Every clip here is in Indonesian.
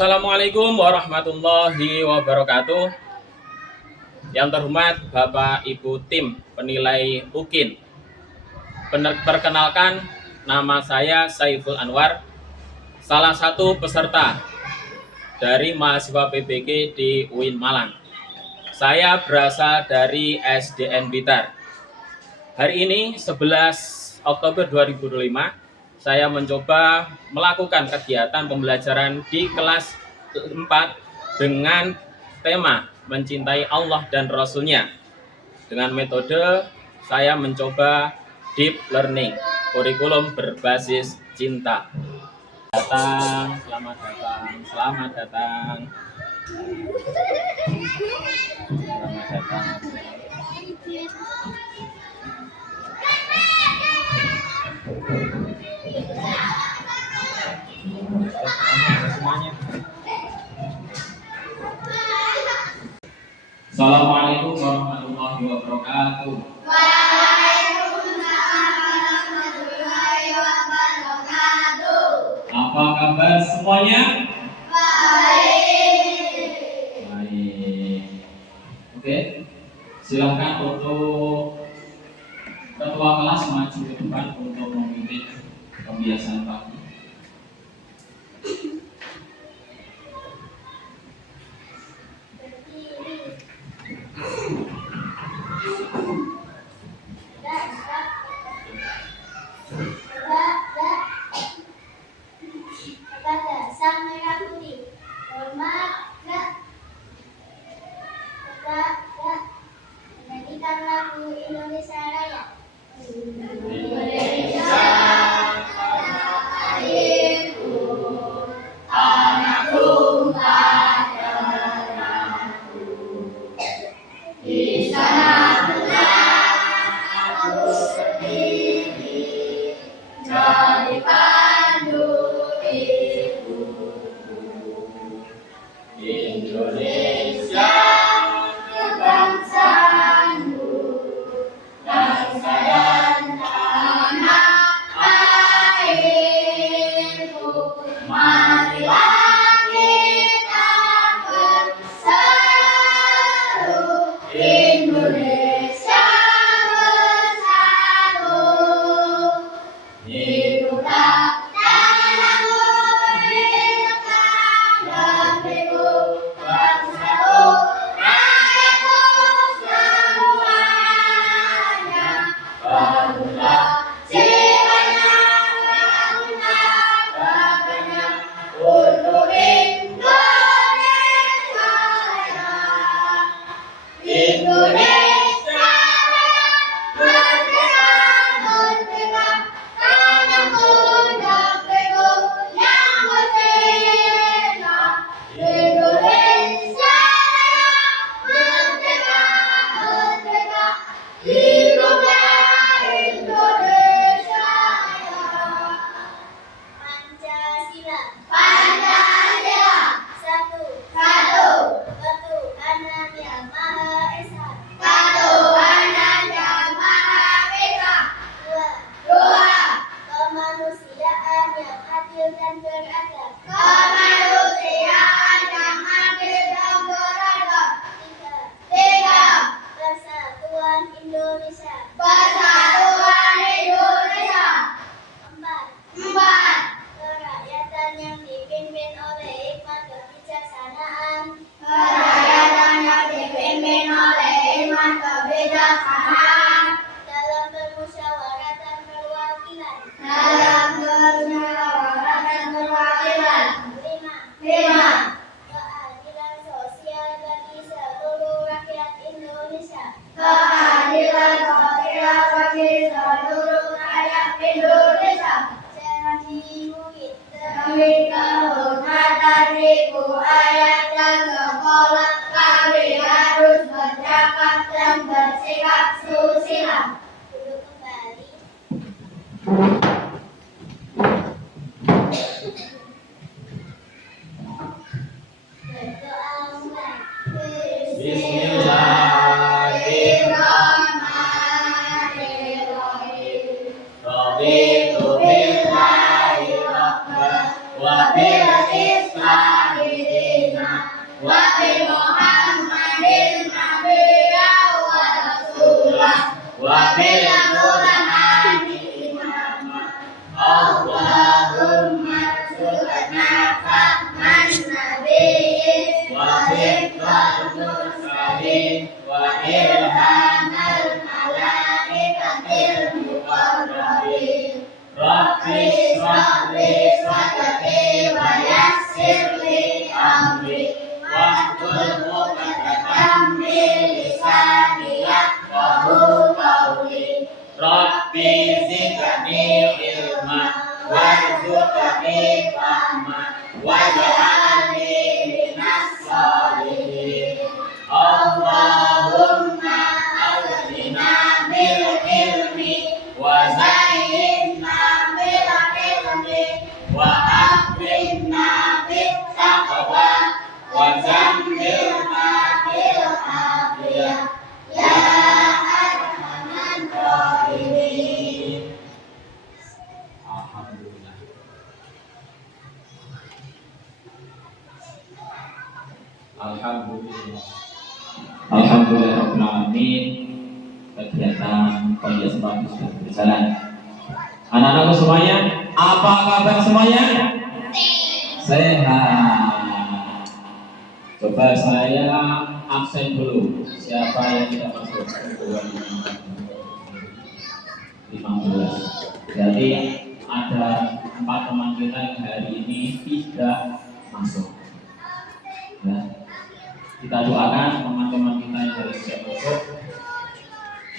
Assalamualaikum warahmatullahi wabarakatuh. Yang terhormat Bapak Ibu tim penilai UKIN. Perkenalkan, nama saya Saiful Anwar, salah satu peserta dari mahasiswa PBG di UIN Malang. Saya berasal dari SDN Blitar. Hari ini 11 Oktober 2025, saya mencoba melakukan kegiatan pembelajaran di kelas 4 dengan tema mencintai Allah dan Rasul-Nya. Dengan metode saya mencoba deep learning, kurikulum berbasis cinta. Selamat datang. Selamat datang. Semuanya. Assalamualaikum warahmatullahi wabarakatuh. Waalaikumsalam warahmatullahi wabarakatuh. Apa kabar semuanya? Baik. Baik. Oke. Silakan untuk ketua kelas maju ke depan untuk memimpin pembiasaan pagi. Kepada Sang Merah Putih, hormat menyanyikan lagu Indonesia Raya. Indonesia airku, tanah tumpah darahku. Di sana aku berdiri, jadi pandu Indonesia kebangsaanku, bangsa dan tanah airku. Marilah kita bersatu, Indonesia bersatu. Hiduplah tanahku merdeka dan beriku bersatu, rakyatku semuanya. Bangunlah jiwanya, bangunlah untuk Indonesia Raya. Indonesia merdeka, merdeka, tanahku negeriku yang merdeka. Indonesia merdeka, merdeka, hiduplah Indonesia Raya. Pancasila, Pancasila, satu, ketuhanan yang Maha Esa, ketuhanan yang Maha Esa. Dua, kemanusiaan yang adil dan beradab, kemanusiaan yang adil dan beradab. Tiga, persatuan Indonesia, persatuan Indonesia. Empat, kerakyatan yang dipimpin oleh hikmat kebijaksanaan, kerakyatan yang dipimpin oleh hikmat kebijaksanaan. Dalam permusyawaratan perwakilan, Lima, keadilan sosial bagi seluruh rakyat Indonesia, keadilan sosial bagi seluruh rakyat Indonesia. Demi kehormatan ibu, ayah, dan sekolah, kami harus bercakap dan bersikap susila. Duduk kembali. اشرح لي صدري ويسر لي أمري واحلل عقدة من لساني يفقهوا قولي Rabbi zidni ilma warzuqni fahma waj'alni minas sholihin. Allahumma aghnina bil ilmi wa zayyinna bil ilmi wa akrimna bit taqwa wa zammilna bil afiyah ya arhamar rahimin. Alhamdulillah. Alhamdulillah. Alhamdulillahirabbil alamin. Kegiatan pembiasan pagi sudah berjalan. Anak-anakku semuanya, apa kabar semuanya? Sehat. Coba saya absen dulu. Siapa yang tidak masuk? 15. Jadi ada 4 teman kita yang hari ini tidak masuk. Ya. Kita doakan teman-teman kita yang hari ini tidak masuk.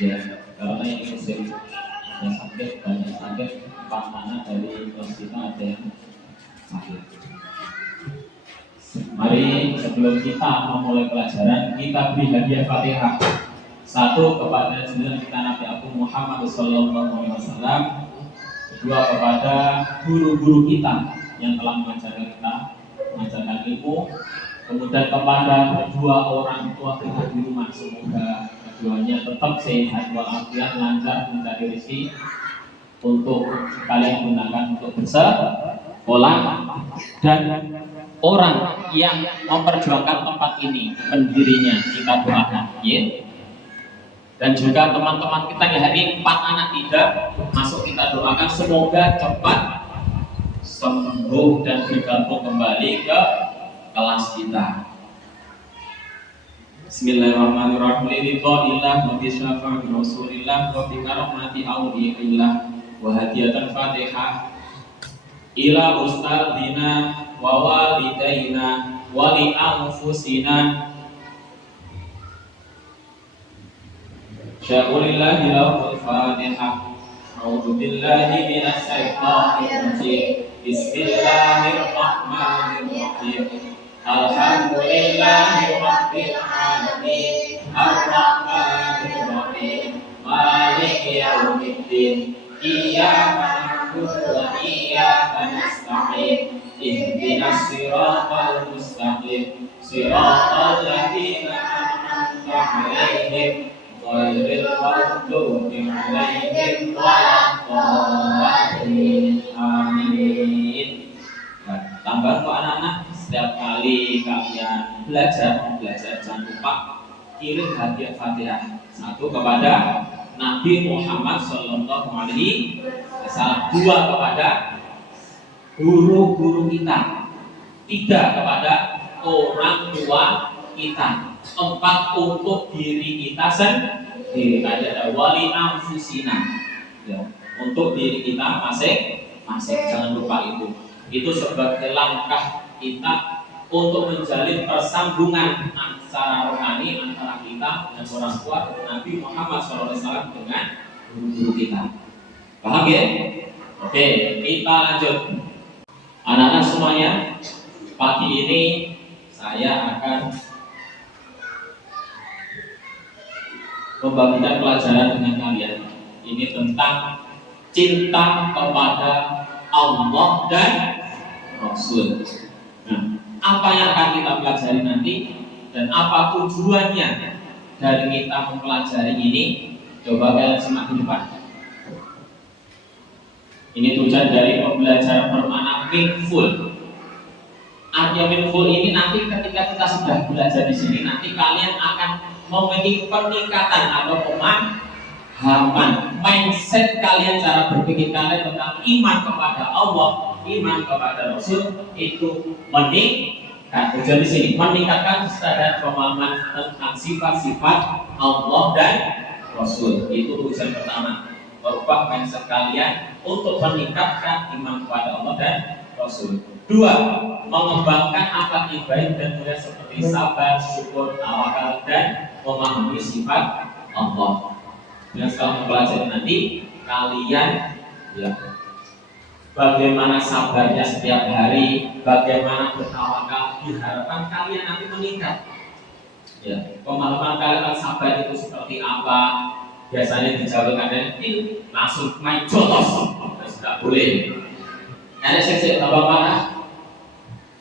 Ya, karena ini musim yang sakit, banyak sakit, 4 anak dari kelas kita ada yang sakit. Mari sebelum kita memulai pelajaran, kita beri hadiah Fatihah. 1 kepada junjungan kita Nabi Agung Muhammad SAW. 2 kepada guru-guru kita yang telah mengajarkan ilmu. Kemudian kepada kedua orang tua kita di rumah, semoga keduanya tetap sehat walafiat, lancar mencari rezeki untuk kalian gunakan untuk bersekolah, dan orang yang memperjuangkan tempat ini, pendirinya kita doakan, ya. Dan juga teman-teman kita yang hari 4 anak tidak masuk, kita doakan semoga cepat sembuh dan bergabung kembali ke kelas kita. Bismillahirrahmanirrahim. Ridhoillah wa bisyafa'i Rasulillah wa bi karamati awliyaillah wa hadiyatan Fatihah ila ustadzina wa walidaina wa li anfusina. Sya'ulillahi lahul Fatihah. A'udzu billahi minasy syaithanir rajim. Bismillahirrahmanirrahim. Alhamdulillahi rabbil alamin. Ar-Rahmanir Rahim. Maliki yaumiddin. Iyyaka na'budu wa iyyaka nasta'in. Ihdinas siratal mustaqim. Siratal ladzina an'amta 'alaihim ghairil maghdubi 'alaihim waladdallin. Amin. Tambah untuk anak-anak, setiap kali kalian belajar jangan lupa kirim hadiah Fatihah. 1 kepada Nabi Muhammad Sallallahu Alaihi Wasallam, 2 kepada guru-guru kita, 3 kepada orang tua kita, 4 untuk diri kita sendiri. Ada wali anfusina, ya, untuk diri kita masing-masing. Jangan lupa itu sebagai langkah kita untuk menjalin persambungan antara rohani, antara kita dan orang tua Nabi Muhammad SAW dengan guru-guru kita. Paham ya? Oke, kita lanjut. Anak-anak semuanya, pagi ini saya akan membagikan pelajaran dengan kalian. Ini tentang cinta kepada Allah dan Rasul. Nah, apa yang akan kita pelajari nanti dan apa tujuannya dari kita mempelajari ini? Coba kalian simak di depan. Ini tujuan dari pembelajaran bermakna meaningful. Artinya meaningful ini nanti ketika kita sudah belajar di sini, nanti kalian akan memiliki peningkatan atau pemahaman mindset kalian, cara berpikir kalian tentang iman kepada Allah, iman kepada Rasul itu meningkat. Tujuan di sini meningkatkan kesadaran pemahaman tentang sifat-sifat Allah dan Rasul. Itu tujuan pertama. merubah mindset kalian untuk meningkatkan iman kepada Allah dan Rasul. Dua, mengembangkan akhlak yang baik dan mulia seperti sabar, syukur, tawakal, dan memahami sifat Allah. Dan setelah mempelajari nanti, kalian ya, bagaimana sabarnya setiap hari, bagaimana bertawakal, diharapkan kalian nanti meningkat. Ya, pemahaman kalian sabar itu seperti apa? Biasanya dijabarkan ini langsung main jotos, tidak boleh. Ada sesi tambah marah.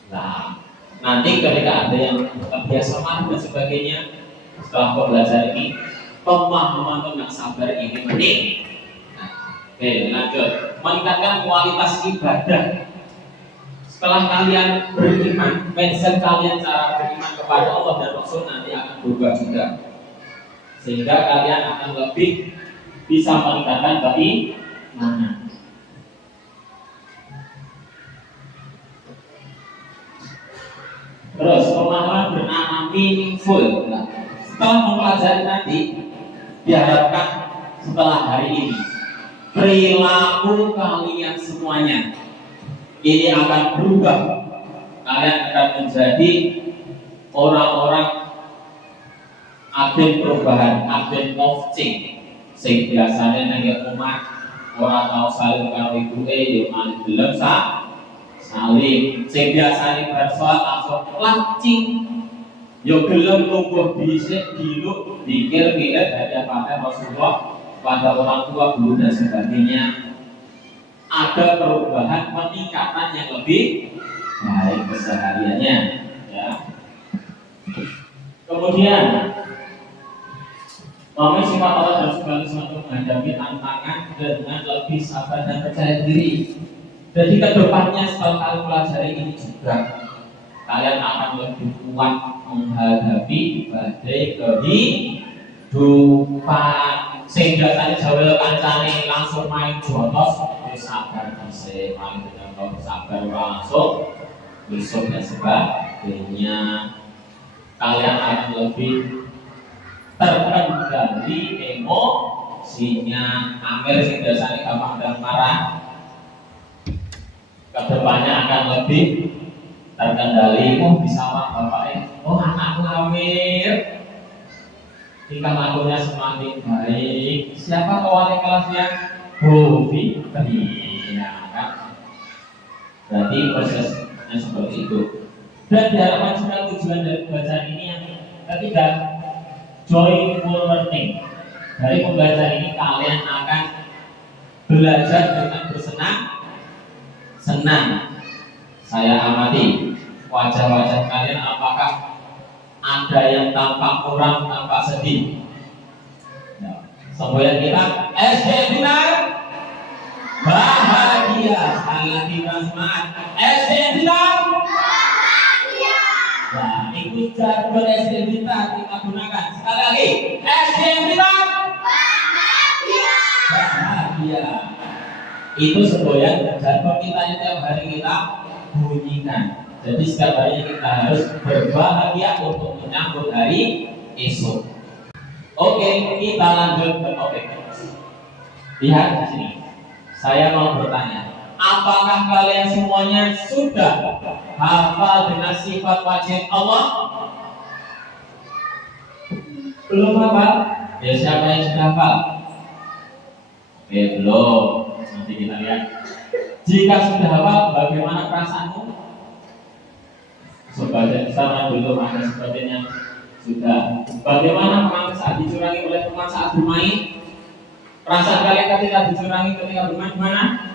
Nah, nanti ketika ada yang terbiasa marah dan sebagainya, setelah belajar ini, pemahaman tentang sabar ini penting. Nah, oke, lanjut. Meningkatkan kualitas ibadah. Setelah kalian beriman, mindset kalian cara beriman kepada Allah dan Rasul nanti akan berubah juga, sehingga kalian akan lebih bisa meningkatkan keimanan. Terus pemahaman bernama meaningful. Nah, setelah mempelajari nanti, diharapkan setelah hari ini perilaku kalian semuanya ini akan berubah. Kalian akan menjadi orang-orang agen perubahan, agen of change. Sing biasanya nang omah ora tau saling karo ibuke yo malah gelem saling. Sing biasanya bersolat langsung lancing yo gelem tumbuh dhisik diluk dikir-kir daripada Rasulullah pada orang tua, guru dan sebagainya. Ada perubahan, peningkatan yang lebih baik kesehariannya ya. Kemudian memahami sifat Allah dan segala sesuatu menghadapi tantangan dengan lebih sabar dan percaya diri. Jadi kedepannya setelah kalian pelajari ini juga kalian akan lebih kuat menghadapi badai kehidupan. Sehingga tadi jawel kancane langsung main jotos, sabar bisa main dengan kau sabar langsung besok dan sebagainya. Kalian akan lebih terkendali emosinya. Amir sing biasanya gampang dan marah, kedepannya akan lebih terkendali. Oh bisa pak bapaknya, oh anakku Amir, tingkah lakunya semakin baik. Siapa wali kelasnya? Bobi, ya kan? Berarti prosesnya seperti itu. Dan diharapkan juga tujuan dari pembelajaran ini yang ketiga, joyful learning. Dari pembelajaran ini kalian akan belajar dengan bersenang-senang. Saya amati wajah-wajah kalian, apakah ada yang tampak muram, tampak sedih? Ya. Semboyan kita SD bahagia. Sekali lagi semangat. SD bahagia. Nah, ikut jargon SD kita gunakan. Sekali lagi. SD bahagia. Itu semboyan jargon kita yang tiap hari kita bunyikan. Jadi setiap hari kita harus berbahagia untuk menyambut hari esok. Oke, kita lanjut ke topik. Lihat di sini. Saya mau bertanya, apakah kalian semuanya sudah hafal dengan sifat wajib Allah? Belum hafal? Ya siapa yang sudah hafal? Oke, belum. Nanti kita lihat. Jika sudah hafal, bagaimana perasaanmu? Sebagian besar belum ada sepertinya sudah. Bagaimana kemarin saat dicurangi oleh teman saat bermain? Perasaan kalian ketika dicurangi ketika bermain gimana?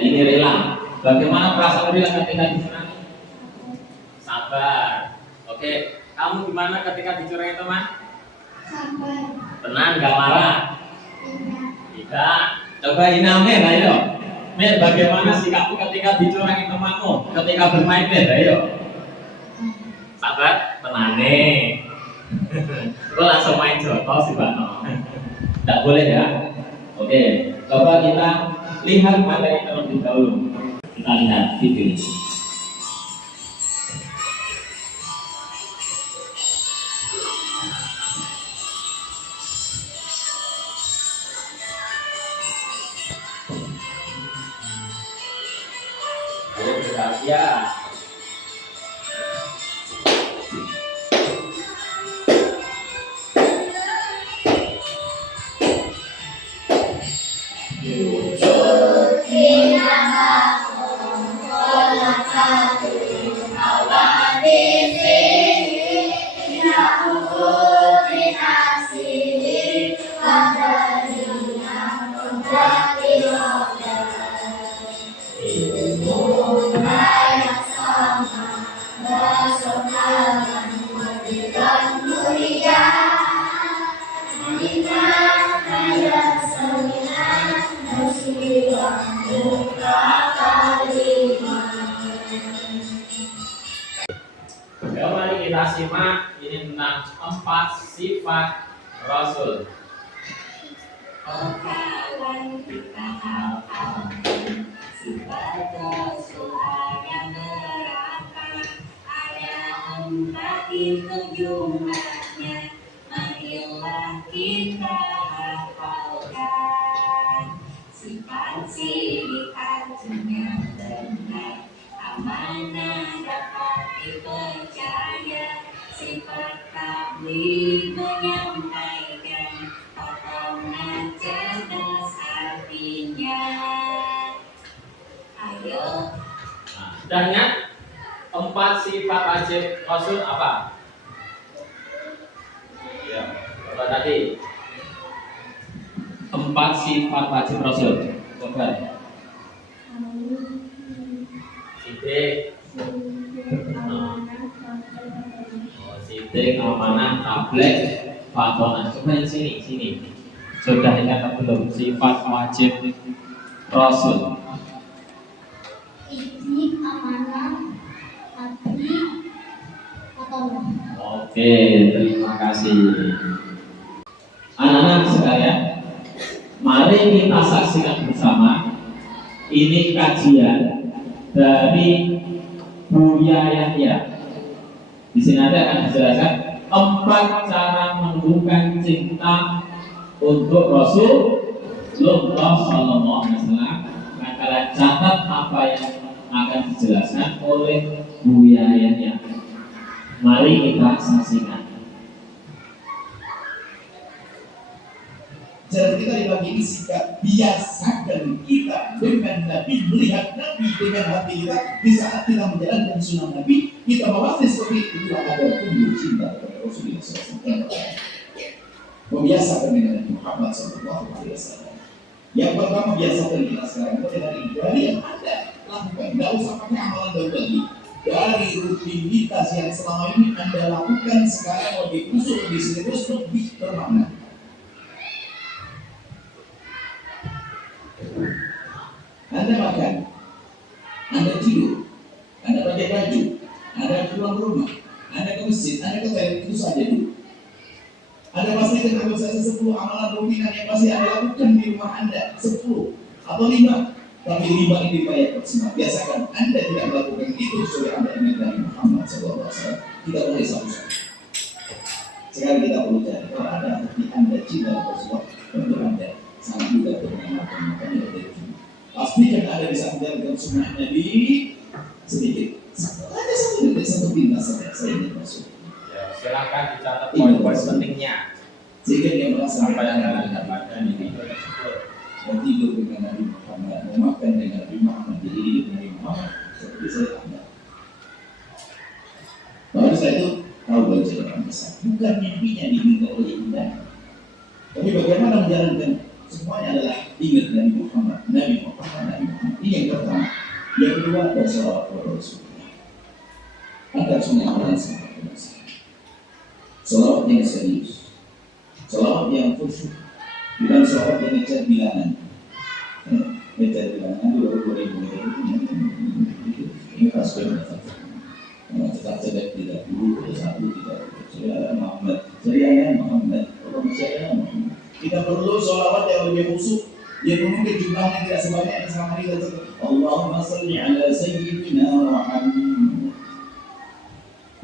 Ini rela. Bagaimana perasaan rela ketika dicurangi? Sabar. Oke, kamu gimana ketika dicurangi teman? Sabar. Tenang, gak marah? Tidak. Coba Inamen, ayo. Mer, bagaimana sikapmu ketika dicurangi temanmu? Ketika bermain, Mer, ayo. Sabar, tenang nih. Lo langsung main jotos sih, Bang. Tidak boleh ya. Oke, coba kita lihat materi terlebih dahulu. Kita lihat video ini. kebahagiaan. Ya, mari kita simak ini tentang 4 sifat Rasul. Kawan kita hafal sifat Rasul yang berapa? Ada 4 itu jumlahnya. Marilah kita hafalkan. Sifat artinya benar, amanah dapat dipercaya. Sifat tabligh menyampaikan, kokoh cerdas artinya. Ayo. Nah, sudah ingat 4 sifat wajib Rasul apa? Ya, coba tadi 4 sifat wajib Rasul. Coba. Sidik, sidik, amanah, tabligh, fatonah. Coba yang sini. Sudah ingat atau belum sifat wajib Rasul? Ijib, amanah, tabligh, fatonah. Oke, terima kasih. Anak-anak sekalian, mari kita saksikan bersama. Ini kajian dari Buya Yahya. Di sini akan dijelaskan 4 cara menumbuhkan cinta untuk Rasulullah SAW. Nah, kalian catat apa yang akan dijelaskan oleh Buya Yahya. Mari kita saksikan. Cara kita dibagi sikap, biasakan kita dengan Nabi, melihat Nabi dengan hati kita. Di saat kita menjalankan sunnah Nabi, kita melatih seperti itu. Ada tumbuh cinta kepada Rasulullah SAW. Membiasakan dengan Nabi Muhammad SAW. Yang pertama, biasakan kita sekarang dari yang ada lakukan. Tidak usah pakai amalan baru lagi. Dari rutinitas yang selama ini Anda lakukan sekarang lebih khusus, lebih serius, lebih bermakna. Anda makan, Anda tidur, Anda pakai baju, Anda pulang rumah, Anda ke masjid, Anda ke toilet, itu saja dulu. Anda pastikan kalau saya 10 amalan rutinan yang pasti Anda lakukan di rumah Anda, 10 atau 5, tapi 5 ini dibayar maksimal. Biasakan Anda tidak melakukan itu sesuai Anda ingat dari Muhammad SAW. Kita mulai satu-satu. Sekarang kita perlu cari kalau ada hati Anda cinta Rasulullah, tentu Anda sangat mudah mengamalkan makanya dari itu. Pastikan ada di saat menjalankan sunnah Nabi sedikit. Ada satu pintas saja saya ingin masuk. Ya, silakan dicatat poin-poin pentingnya. Sehingga dia merasa Apa yang kalian dapatkan di video tersebut. mau tidur dengan Nabi Muhammad, mau makan dengan Nabi Muhammad, jadi hidup Nabi Muhammad seperti saya Anda. Lalu setelah itu tahu baca orang besar. Bukan mimpinya diminta oleh Anda, tapi bagaimana menjalankan semuanya adalah ingat Nabi Muhammad, Nabi Muhammad, Nabi Muhammad. Ini yang pertama. Yang kedua adalah salawat kepada Rasulullah. Agar semua amalan sangat berhasil. Salawat yang serius, salawat yang khusyuk, bukan salawat yang ngecat bilangan. Ngecat bilangan 2000 ini kasual. Tetap sedek tidak dulu, satu tidak. Saya Muhammad, saya Muhammad, saya Muhammad. Kita perlu sholawat yang lebih khusyuk, yang mungkin jumlahnya tidak sebanyak yang selama ini kita Allahumma salli ala sayyidina Muhammad.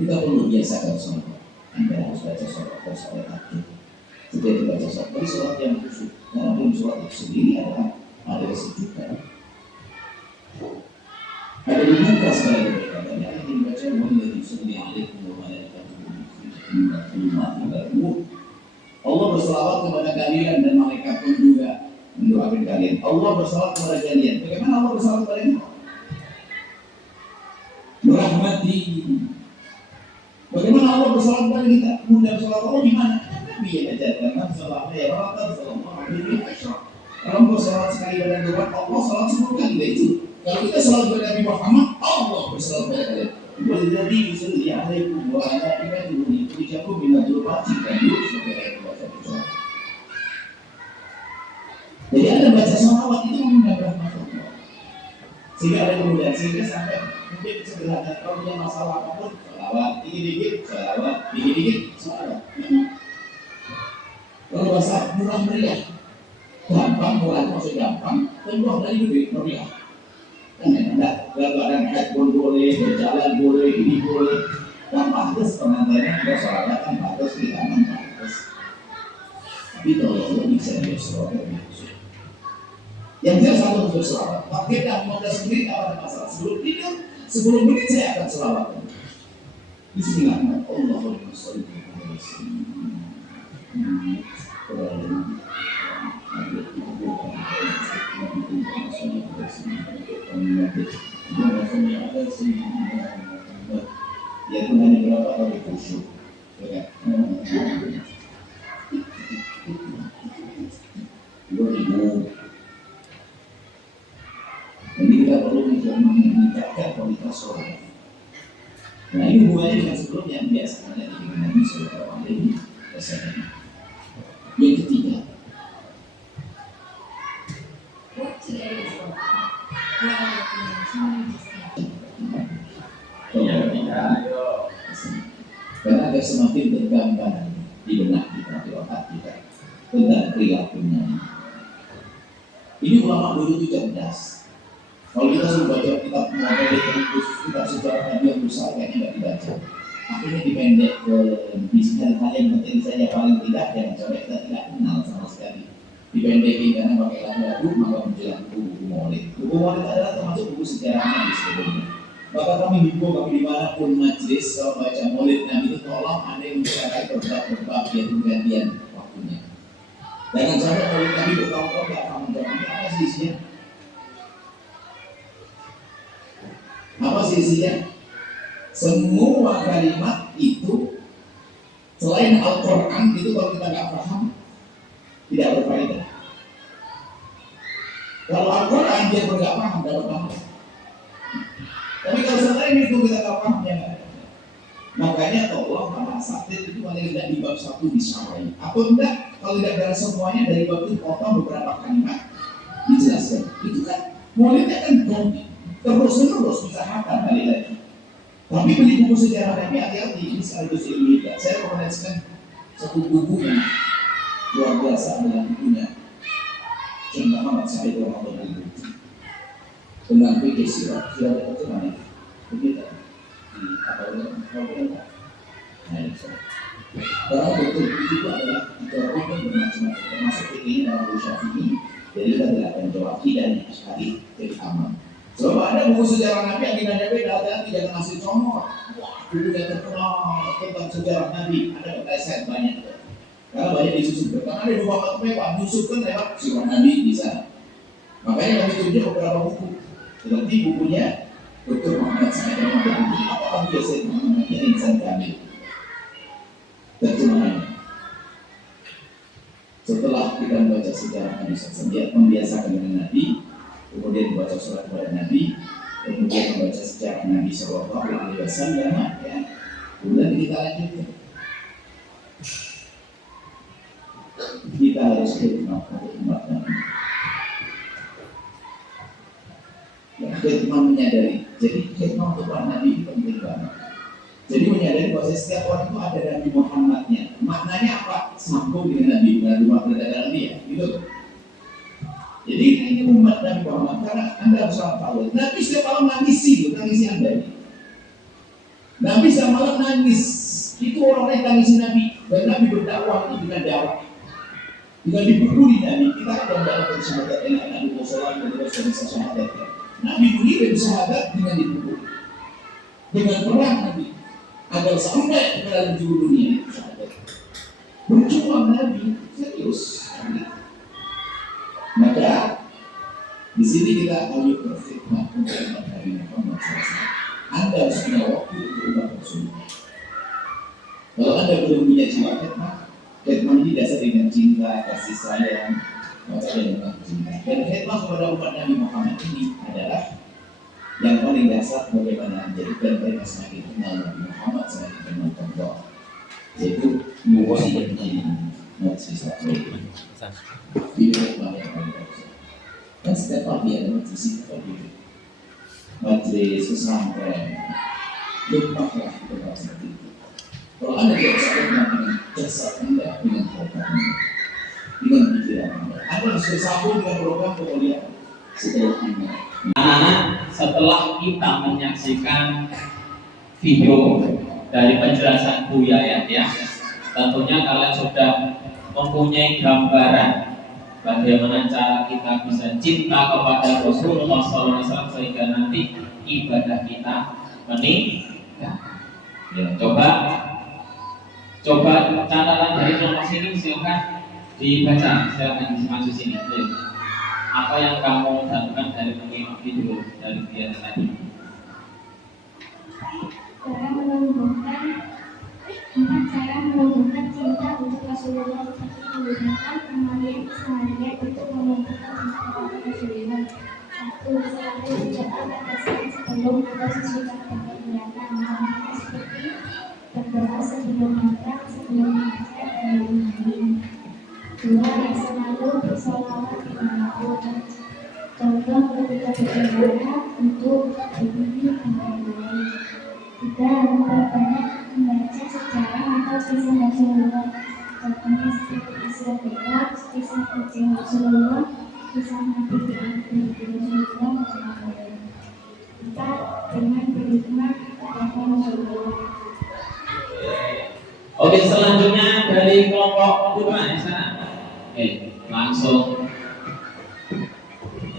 Kita perlu biasakan sholawat. Anda harus baca sholawat akhir. Setiap dibaca sholawat, tapi sholawat yang khusyuk. Karena belum sholawat itu sendiri ada kesejukan. Ada dibuka sekali kebaikan. Tadi ada yang dibaca walladzi yusalli alaikum wa malaikatuhu. Allah berselawat kepada kalian dan malaikat pun juga mendoakan kalian. Allah berselawat kepada kalian. Bagaimana Allah berselawat kepada kalian? Merahmati. Bagaimana Allah berselawat kepada kita? Mudah berselawat Allah gimana? Nabi yang ajarkan kan selawat ya Rasulullah sallallahu alaihi wasallam. Kalau engkau selawat sekali pada Tuhan, Allah selawat 10 kali itu. Kalau kita selawat kepada Nabi Muhammad, Allah berselawat kepada kalian. Walladzi yusalli alaikum wa malaikatuhu yukhrijukum minadh dhulumati ila nur sampai ayat 21. Jadi Anda baca selawat itu mengundang rahmat Allah. Sehingga ada kemudahan, sehingga sampai mungkin sederhana kalau punya masalah apapun, selawat, dikit-dikit, selawat, dikit-dikit, selawat. Kalau bahasa murah meriah, gampang, murah maksudnya gampang, keluar dari duit meriah. Kan enak, kadang handphone boleh, berjalan boleh, ini boleh. Kan pantas pengantarnya kita selawat, kan pantas kita kan pantas. Tapi kalau bisa dia selawat itu. Yang jelas satu untuk selawat. Pakai dan modal sendiri apa ada masalah. Sebelum tidur, 10 menit saya akan selawat. Bismillah. Allahumma sholli ala ya Tuhan yang berapa kali khusyuk. Jadi kita perlu meningkatkan kualitas sholat. Nah ini hubungannya dengan sebelumnya yang biasa ada dengan Nabi Sallallahu Alaihi Wasallam. Yang ketiga, What today is for? Karena agar semakin tergambar di benak kita, di otak kita tentang perilakunya. Ini ulama dulu itu cerdas. Kalau kita suruh baca kitab Muhammad kitab sejarah Nabi yang besar kayaknya nggak dibaca. Akhirnya dipendek ke hal yang penting saja, paling tidak jangan sampai kita tidak kenal sama sekali. Dipendekin karena pakai lagu-lagu maka menjelang buku Maulid. Buku Maulid adalah termasuk buku sejarah Nabi sebelumnya. Maka kami himbau kami dimanapun majlis kalau baca Maulid Nabi itu tolong ada yang menceritakan berbab biar gantian waktunya. Jangan sampai Maulid Nabi bertahun-tahun nggak paham apa sih isinya? Apa sih isinya? Semua kalimat itu selain Al-Quran itu kalau kita nggak paham tidak berfaedah. Kalau Al-Quran dia nggak paham dapat paham. Tapi kalau selain itu kita nggak paham ya nggak ada. Makanya tolong para asatid itu paling tidak di bab 1 disarai. Atau enggak kalau tidak ada semuanya dari bab itu potong beberapa kalimat dijelaskan. Itu kan muridnya kan terus-menerus bisa hafal kali lagi. Tapi beli buku sejarah Nabi hati-hati, ini sekaligus ilmu juga. Saya rekomendasikan satu buku yang luar biasa adalah bukunya Syekh Muhammad Said Ramadan Al-Buti tentang fikih sirah. Sirah itu mana? Begitu di apa itu? Nah itu. Karena betul itu adalah diterapkan bermacam-macam, termasuk fikih dalam buku Syafi'i. Jadi kita tidak akan jawab dan Asy'ari dari aman. Coba ada buku sejarah Nabi yang dinanya beda, dan tidak ngasih comot. Wah, dulu dia terkenal tentang sejarah Nabi. Ada keteset banyak. Karena banyak disusupkan. Karena ada dua waktu mewah, disusupkan lewat sirah Nabi di sana. Makanya kami tunjuk beberapa buku. Seperti bukunya Dr. Muhammad Said Ramadan Al-Buti. Apakah biasa Muhammad yang insan kamil? Terjemahannya. Setelah kita membaca sejarah Nabi SAW, membiasakan dengan Nabi, kemudian membaca surat kepada Nabi, kemudian membaca sejarah Nabi Sallallahu Alaihi Wasallam, ya, kemudian kita lanjutkan. Kita harus khidmat kepada umat Nabi. Ya, khidmat menyadari. Jadi khidmat untuk umat Nabi itu penting banget. Jadi menyadari bahwa setiap orang itu ada Nabi Muhammadnya. Maknanya apa? Sambung dengan Nabi, bukan cuma perdagangan dia, gitu. Jadi ini umat Nabi Muhammad, karena Anda harus tahu, Nabi setiap malam nangisi Anda ini. Nabi setiap malam nangis, itu orang yang tangisi Nabi, dan Nabi berdakwah itu dengan darah, dengan diberduri Nabi. Kita akan mendapatkan syahadat, enak Nabi Muhammad dan terus bisa syahadat. Nabi mengirim sahabat dengan itu, dengan perang Nabi, agar sampai kepada penjuru dunia. Berjuang Nabi serius. Maka di sini kita ayo berkhidmat untuk Nabi Muhammad SAW. Anda harus punya waktu untuk umat Rasulullah. Kalau Anda belum punya jiwa khidmat ini dasar dengan cinta, kasih sayang, maka dengan cinta. Dan khidmat kepada umat Nabi Muhammad ini adalah yang paling dasar bagaimana menjadikan mereka semakin kenal Nabi Muhammad, semakin kenal Allah. Yaitu menguasai yang menjadi majelis taklim. Khidmat yang paling dasar. Dan setiap pagi ada majelis taklim. Majelis pesantren, lupakanlah tempat seperti itu. Kalau Anda tidak bisa kenal dengan jasa Anda, dengan program Anda, dengan pikiran Anda harus bersambung dengan program kemuliaan setelah ini. Anak-anak, setelah kita menyaksikan video dari penjelasan Bu Yayat ya, tentunya kalian sudah mempunyai gambaran bagaimana cara kita bisa cinta kepada Rasulullah SAW sehingga nanti ibadah kita meningkat. Ya, coba catatan dari kelompok sini silakan dibaca, silakan maju sini. Ya. Apa yang kamu dapatkan dari menyimak video dari dia tadi? Cara menumbuhkan cinta untuk Rasulullah seperti menggunakan amalan keseharian untuk menumbuhkan cinta kepada Rasulullah. 1. Selalu berdoa berkesan sebelum atau sesudah kegiatan, misalnya seperti berdoa sebelum makan, sebelum makan, dan lain-lain. 2. Yang selalu bersolawat dimanapun. Contoh ketika berdoa untuk berbunyi dan lain-lain. 3. Memperbanyak membaca sejarah atau kisah Rasulullah. Contohnya seperti Isra Mi'raj, kisah kecil Rasulullah, kisah Nabi di Rasulullah, dan lain-lain. 4. Dengan berhikmah kepada Rasulullah. Oke, selanjutnya dari kelompok kedua ya sana. Langsung.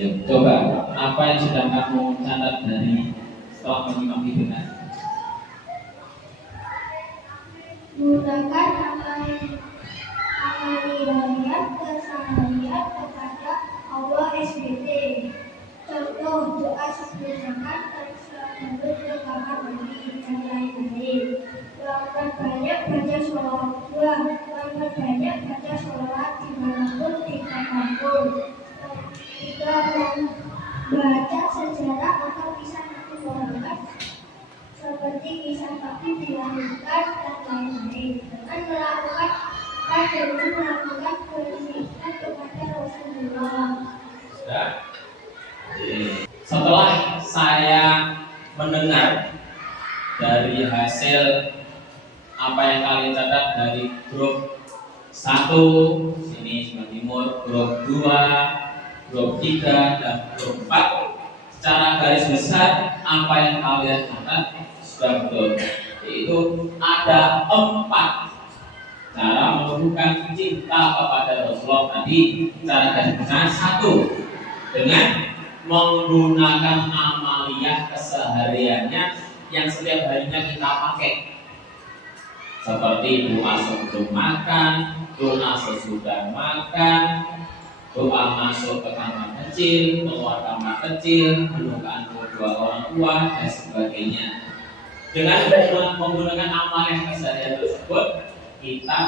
Ya, coba apa yang sudah kamu catat dari setelah menyimak video tadi? Gunakan amaliyat keseharian kepada Allah SWT. Contoh doa sebelum makan dan sebelum ke kamar mandi dan lain-lain. Banyak baca sholawat dimanapun di kapanpun. 3. Membaca sejarah atau kisah Nabi Muhammad seperti kisah Nabi dilahirkan dan lain-lain. Dengan melakukan pendidikan kepada Rasulullah. Setelah saya mendengar dari hasil apa yang kalian catat dari grup 1 sini Jawa Timur, grup 2, grup 3 dan grup 4, secara garis besar apa yang kalian catat sudah betul. Yaitu ada 4 cara menumbuhkan cinta kepada Rasulullah tadi. Cara garis besar 1 dengan menggunakan amaliyah kesehariannya yang setiap harinya kita pakai, seperti doa sebelum makan, doa sesudah makan, doa masuk ke kamar kecil, keluar kamar kecil, mendoakan kedua orang tua dan sebagainya. Dengan menggunakan amaliyah keseharian tersebut, kita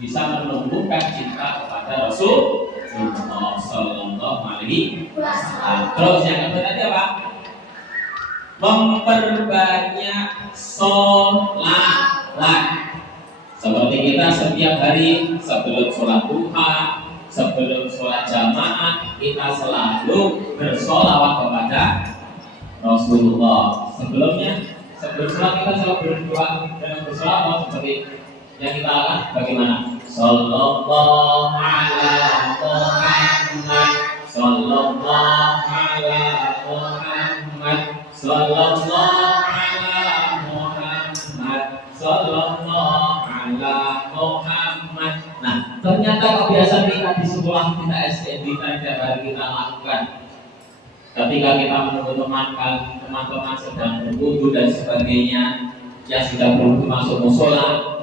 bisa menumbuhkan cinta kepada Rasulullah Sallallahu Alaihi Wasallam. Terus yang kedua tadi apa? Memperbanyak sholat. Seperti kita setiap hari sebelum sholat duha, sebelum sholat jamaah, kita selalu bersolawat kepada Rasulullah. Sebelum sholat kita selalu berdoa dengan bersolawat seperti yang kita lakukan bagaimana? Sallallahu ala Muhammad, sallallahu ala Muhammad, sallallahu ala Muhammad, sallallahu ala Muhammad. Nah, ternyata kebiasaan kita di sekolah kita SD tiap hari kita lakukan. Ketika kita menunggu teman-teman sedang berwudu dan sebagainya, yang sudah berwudu masuk musola,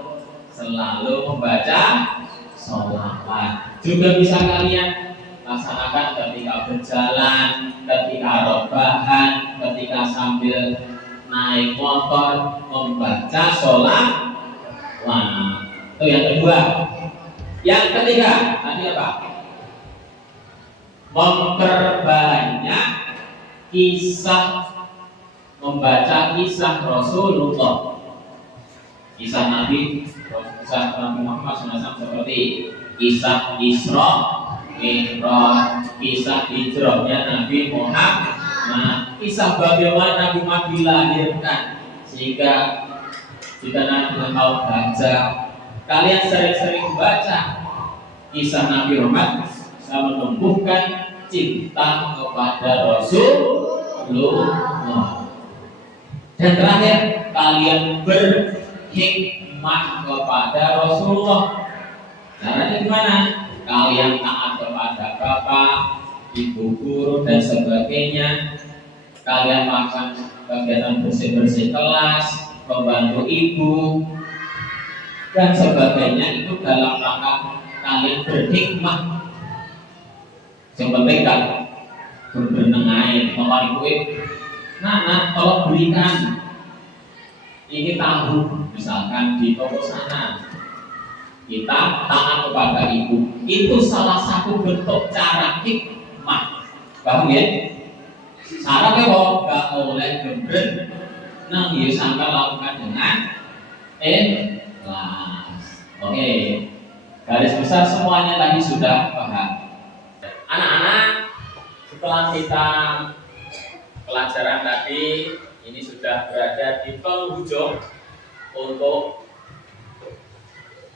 selalu membaca sholawat. Juga bisa kalian laksanakan ketika berjalan, ketika rebahan, ketika sambil naik motor membaca sholawat. Itu yang kedua. Yang ketiga tadi apa? Memperbanyak membaca kisah Rasulullah, kisah Nabi Muhammad SAW, seperti kisah Isra Mi'raj, kisah hijrahnya Nabi Muhammad, kisah bagaimana Nabi Muhammad dilahirkan, sehingga jika Nabi mau baca, kalian sering-sering membaca kisah Nabi Muhammad, bisa menumbuhkan cinta kepada Rasulullah. Dan terakhir, kalian berhikmah kepada Rasulullah. Caranya gimana? Kalian taat kepada bapak, ibu guru dan sebagainya. Kalian melakukan kegiatan bersih-bersih kelas, membantu ibu dan sebagainya, itu dalam rangka kalian berhikmah. Yang penting kan berenang air, mama ibu nah tolong berikan ini tahu, misalkan di toko sana kita taat kepada ibu, itu salah satu bentuk cara hikmah. Paham ya? Syaratnya kok gak boleh gembreng, nah ya sampai lakukan dengan ikhlas. Oke, garis besar semuanya tadi sudah paham. Anak-anak, setelah kita pelajaran tadi ini sudah berada di penghujung untuk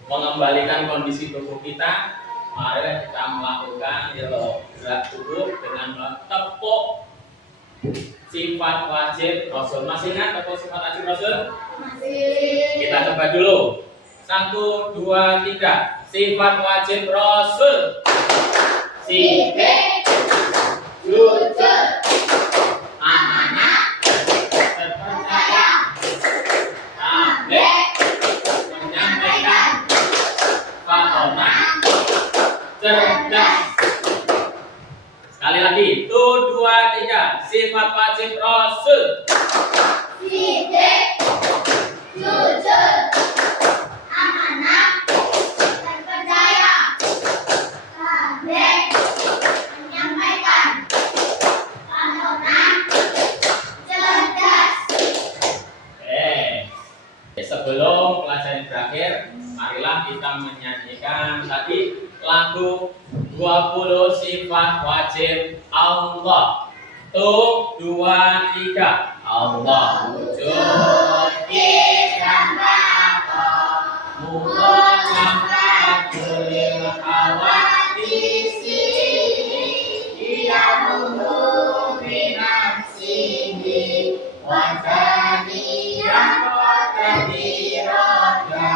mengembalikan kondisi tubuh kita. Mari kita melakukan gerak tubuh dengan tepuk sifat wajib Rasul. Masih ingat tepuk sifat wajib Rasul? Masih. Kita coba dulu. 1, 2, 3. Sifat wajib Rasul. Sifat jujur, amanah, terpercaya, taat, menyampaikan, fatonah, cerdas. Sekali lagi, 1, 2, 3. Sifat wajib Rasul. Sifat jujur, amanah, terpercaya, taat, menyampaikan, fatonah, cerdas. Sebelum pelajaran berakhir, marilah kita menyanyikan tadi lagu 20 sifat wajib Allah. 1, 2, 3. Allah wujud Kiram bako, mutlaq kulil hawadisi, Dia mundur binafsihi, yang qadiraha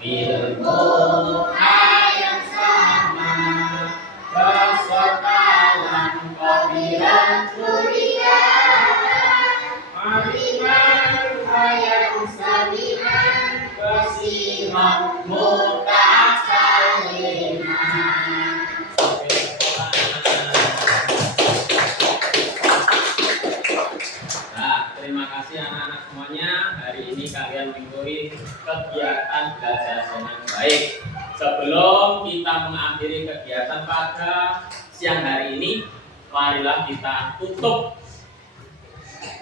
ilmu yang sama, kesotalan qadiran kuliah, aliman yang sami'an, kesimak mutakaliman. Nah, terima kasih anak-anak semuanya. Hari ini kalian mengikuti kegiatan belajar dengan baik. Sebelum kita mengakhiri kegiatan pada siang hari ini, marilah kita tutup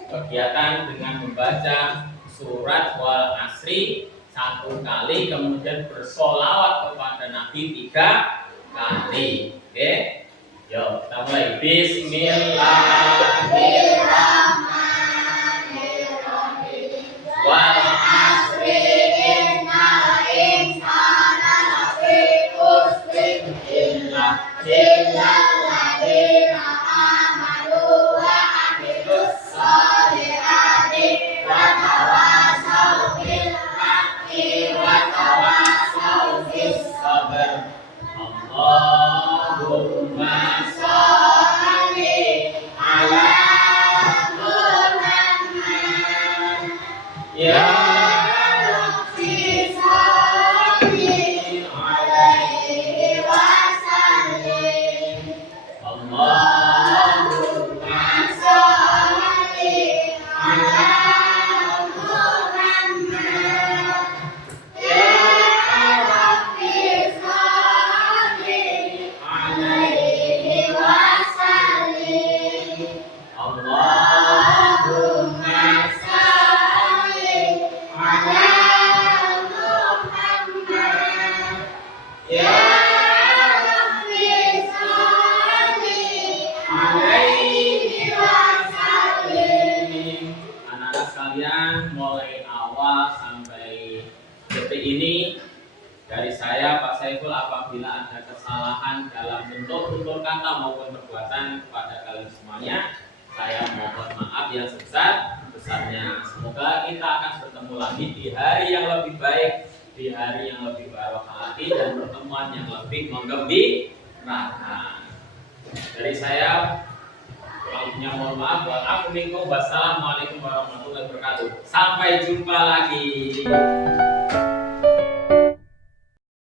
kegiatan dengan membaca surat Wal Asri 1 kali, kemudian bersolawat kepada Nabi 3 kali. Oke, yuk kita mulai. Bismillahirrahmanirrahim. Wal Asri Innal insana lafi khusrin illa illalladzina amanu wa amilus sholihati wa tawasaw bil haqqi wa tawasaw bis sabr. Allahumma sholli ada kesalahan dalam bentuk tutur kata maupun perbuatan kepada kalian semuanya, saya mohon maaf yang sebesar-besarnya. Semoga kita akan bertemu lagi di hari yang lebih baik, di hari yang lebih barokah lagi, dan pertemuan yang lebih menggembirakan. Dari saya, kurang lebihnya mohon maaf. Wassalamualaikum warahmatullahi wabarakatuh. Sampai jumpa lagi.